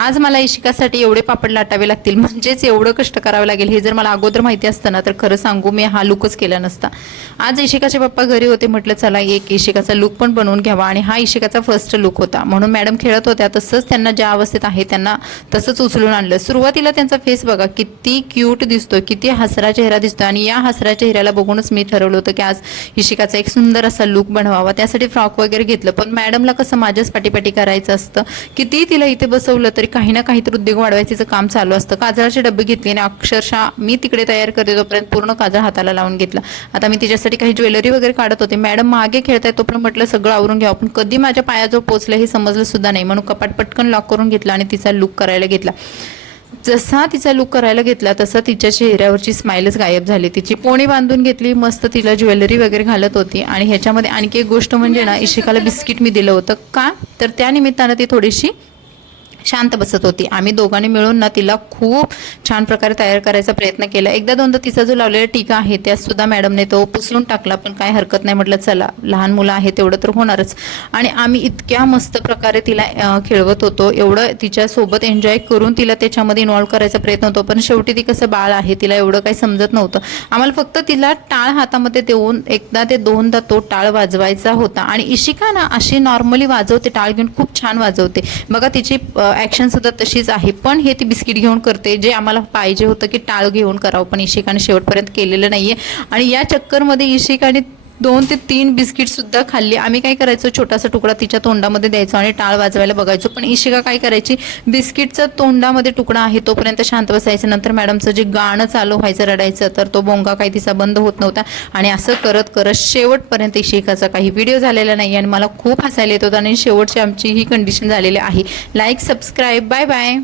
आज मला इशिकासाठी एवढे पापड लाटावे लागतील, म्हणजेच एवढं कष्ट करावं लागेल, हे जर मला अगोदर माहिती असतं ना तर खरं सांगू मी हा लुकच केला नसता. आज इशिकाचे पप्पा घरी होते, म्हटलं चला एक इशिकाचा लुक पण बनवून घ्यावा, आणि हा इशिकाचा फर्स्ट लुक होता. म्हणून मॅडम खेळत होत्या तसंच त्यांना ज्या अवस्थेत आहे त्यांना तसंच उचलून आणलं. सुरुवातीला त्यांचा फेस बघा किती क्यूट दिसतोय, किती हसरा चेहरा दिसतोय, आणि या हसऱ्या चेहऱ्याला बघूनच मी ठरवलं होतं की आज इशिकाचा एक सुंदर असा लुक बनवावा. त्यासाठी फ्रॉक वगैरे घेतलं, पण मॅडमला कसं माझ्याच पाठीपाठी करायचं असतं. किती तिला इथे बसवलं तरी काही ना काहीतरी उद्योग वाढवायचं काम चालू असतं. काजळाचे डबे घेतले आणि अक्षरशः मी तिकडे तयार करते तोपर्यंत पूर्ण काजळ हाताला लावून घेतला. आता मी तिच्यासाठी काही ज्वेलरी वगैरे काढत होते. मॅडम मागे खेळताय तोपर्यंत म्हटलं सगळं आवरून घ्यावं, पण कधी माझ्या पायाजवळ पोहोचलं हे समजलं सुद्धा नाही. म्हणून कपाट पटकन लॉक करून घेतला आणि तिचा लुक करायला घेतला. जसा तिचा लुक करायला घेतला तसा तिच्या चेहऱ्यावरची स्माईलच गायब झाली. तिची पोणी बांधून घेतली, मस्त तिला ज्वेलरी वगैरे घालत होती. आणि ह्याच्यामध्ये आणखी एक गोष्ट म्हणजे ना, इशिकाला बिस्किट मी दिलं होतं का, तर त्या निमित्तानं ती थोडीशी शांत बसत होती. आम्ही दोघांनी मिळून ना तिला खूप छान प्रकारे तयार करायचा प्रयत्न केला. एकदा दोनदा तिचा जो लावलेला टीका आहे त्यात सुद्धा मॅडमने तो पुसलून टाकला, पण काय हरकत नाही, म्हटलं चला लहान मुलं आहे तेवढं तर होणारच. आणि आम्ही इतक्या मस्त प्रकारे तिला खेळवत होतो, एवढं तिच्यासोबत एन्जॉय करून तिला त्याच्यामध्ये इन्व्हॉल्व करायचा प्रयत्न होतो. पण शेवटी ती कसं बाळ आहे, तिला एवढं काही समजत नव्हतं. आम्हाला फक्त तिला टाळ हातामध्ये देऊन एकदा ते दोनदा तो टाळ वाजवायचा होता. आणि इशिका ना अशी नॉर्मली वाजवते, टाळ घेऊन खूप छान वाजवते बघा. तिची ॲक्शन सुद्धा तशीच आहे, पण हे ती बिस्किट घेऊन करते, जे आम्हाला पाहिजे होतं की टाळ घेऊन करावं, पण इशिकाने शेवटपर्यंत केलेलं नाहीये. आणि या चक्करमध्ये इशिकाने 2 ते 3 बिस्किट सुद्धा खाल्ली. आम्ही काय करायचो, छोटासा तुकडा तिच्या तोंडामध्ये द्यायचो आणि टाळ वाजवायला बघायचो, पण इशिका काय करायची, बिस्किटचा तोंडामध्ये तुकडा आहे तोपर्यंत शांत बसायचं. नंतर मॅडमचं जे गाणं चालू व्हायचं रडायचं, तर तो बोंगा काही तिचा बंद होत नव्हता. आणि असं करत करत शेवटपर्यंत इशिकाचा काही व्हिडिओ झालेला नाही आणि मला खूप हसायला येत होतं. आणि शेवटची आमची ही कंडिशन झालेली आहे. Like, subscribe, bye bye.